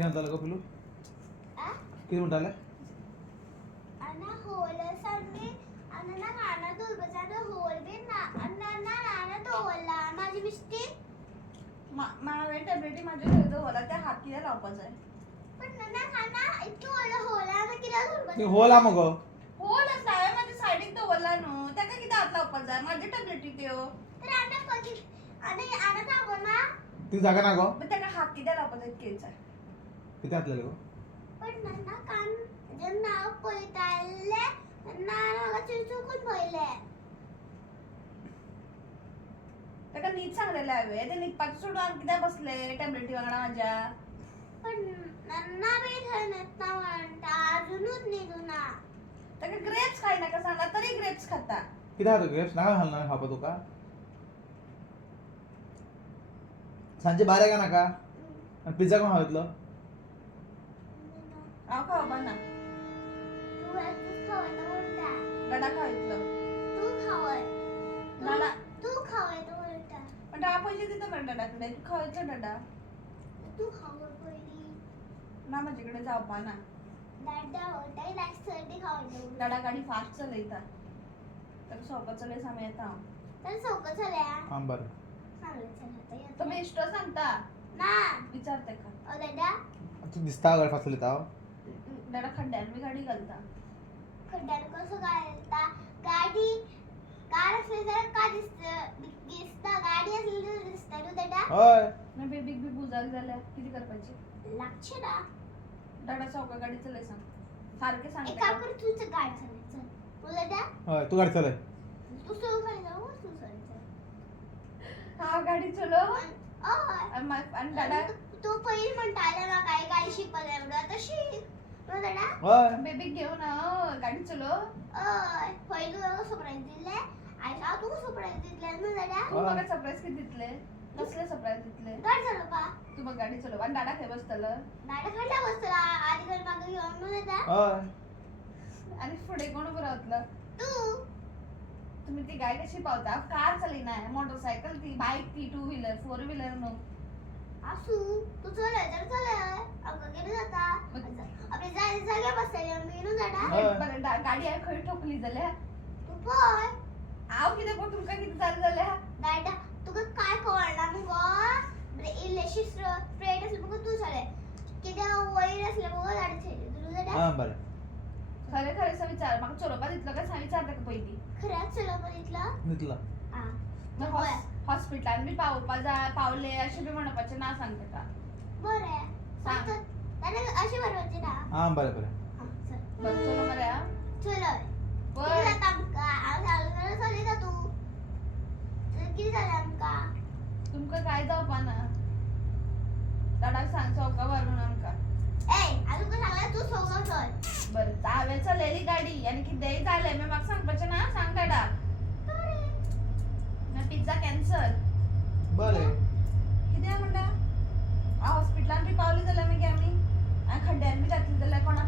किती म्हणता का पिलू किती म्हणताले अना होल संगे अना खाना दूर बजाना होल भी ना अना ना तो होला माझी मिस्टेक मला वेळ टॅब्लेटी माझ्या घरी होला त्या हातीला लावपाच आहे पण ना खाना इतकं होला ना किला दूर ते बजाना होला मग होलच आहे माझ्या साईडीत तो होला नो त्याका किती हात लावपाच आहे माझ्या टॅब्लेटी त्यो तर अना कधी आणि अना थांबो ना ती जागा ना गो मग त्याका हाती द्या लावपाच आहे केचा किती हातलेले गो पण ना कान जर नाव पळताले ना मला चुचुकून पहिले त्याका नीट सांगलेलं आहे ते नीट पाच सोडून आणखी द्या बसले टॅब्लेटी वांगडा माझ्या पण नन्ना बी धरत ना म्हणता अजूनच निघू ना त्याका ग्रेप्स खाई नका सांगा तरी ग्रेप्स खाता किती हात ग्रेप्स नाका घालणार खापा तुका सांजे बारा का नाका आणि पिझ्झा कोण हवतलं आव खावा बाना तू एकच खावायचं म्हणता गडा खायतलं तू खावाय डाडा तू खावायचं म्हणता पण डाळा पैसे देतो ना डाडाकडे तू खायचं डाडा तू खावं पहिली ना माझ्याकडे जाऊ पाना दादा होता लास्ट सर्दी खावायचं डाडा गाडी फास्ट चलयता तर सोबत चले सामे येता तर सोकं झाल्या हा बरं चांगलं चालतं तुम्ही इष्ट सांगता ना विचारते का दादा तू दिसता गाडी फासली ताव डाडा खड्ड्यान मी गाडी घालता खड्ड्यानं कसं घालता गाडी कार असली तर का दिसता गाडी असली तर दिसता तू दादा होय मी बेबी बी बुजाल झाल्या किती करपायचे लागছে ना डाडा चौका गाडी चलाय सांग सारखे एक सांगते काम कर तूच गाडी चालवायचं तू दादा होय तू गाडी चालय तू सुरू कर जाऊ तू चालवायचं हा गाडी चलो ओय आणि डाडा तू पहिली म्हणता आल्या ना काय गाडी शिकवलं एवढं आता शिक तू दादा होय बेबी घेऊ ना गाडी चलो ओय पहिली तुला सरप्राईज दिले आयला तू सरप्राईज दिले ना दादा तू बघा सरप्राईज किती दितले कसले सरप्राईज दितले गाडी चालव का तू बघ गाडी चलो आणि डाडा काय बसतलं दादा खड्डा बसला आधी घर मागे घेऊन ना दादा होय आणि पुढे कोण उभं राहतलं तू तुम्ही ती गाय कशी पावता कार चाली नाही मोटरसायकल ती बाईक ती टू व्हीलर फोर व्हीलर नो असू तू चलाय तर चलाय अगं गेले जाता आपले जागे बसले मी नु दादा बरं गाडी आहे खरी ठोकली झाल्या तू पोय आव किती पण तुमका किती चालू झाल्या दादा तुका काय कळणार मग इलेक्ट्रिक स्प्रेड असलं मग तू चालाय किती वैर असलं मग गाडी छेडली तुला दादा हा बरं खरे खरे सा विचार मग चोरोबा दिसलं का सांग विचारता का पहिली खरंच चला बघितलं नितला हा मग हॉस्पिटल मी पावले असे बी म्हणपाचे ना सांगते का बरं आहे सांग. दादा अशी बनवायची ना हा बरं बरं हा चल बरं चलो मर्या चलो बर किती जाता आमका आम्हाला चालले का तू चल किती झालं आमका तुमका काय जाऊ पाना दाडा सांग चौका वरून आमका ए अजून का सांगला तू सोगा चल बरं चावे चलेली गाडी आणि किती देई झालंय मी मग सांगपाचे ना सांग दाडा ना पिझ्झा कॅन्सल बरं किती आहे म्हणता हॉस्पिटलात बी पावली झाल्या मी आम्ही आणि खड्ड्यात बी घातली झाल्या कोणा